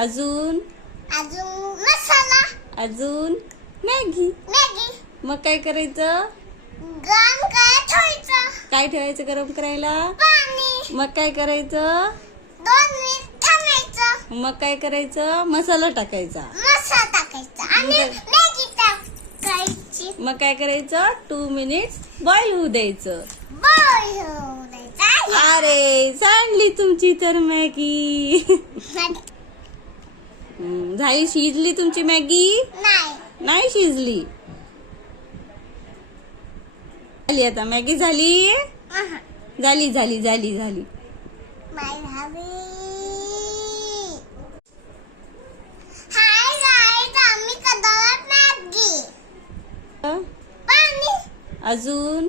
अजून अजून मसाला. अजून मॅगी. मॅगी. मग काय करायचं? गरम काय ठेवायचं? काय ठेवायचं गरम करायला? पाणी. मग काय करायचं? 2 मिनिट थांबायचं. मग काय करायचं? मसाला टाकायचा. मसाला टाकायचा आणि मॅगी टाकायची. मग काय करायचं? 2 मिनिट्स बॉईल होऊ द्यायचं. बॉईल होऊ द्यायचं. अरे सांडली तुमची तर मॅगी. झाली? शिजली तुमची मॅगी? नाही. नाही शिजली. झाली आता मॅगी झाली. झाली झाली झाली झाली. नाही झाली. हाय गाईज, आम्ही करणार मॅगी. पाणी. अजून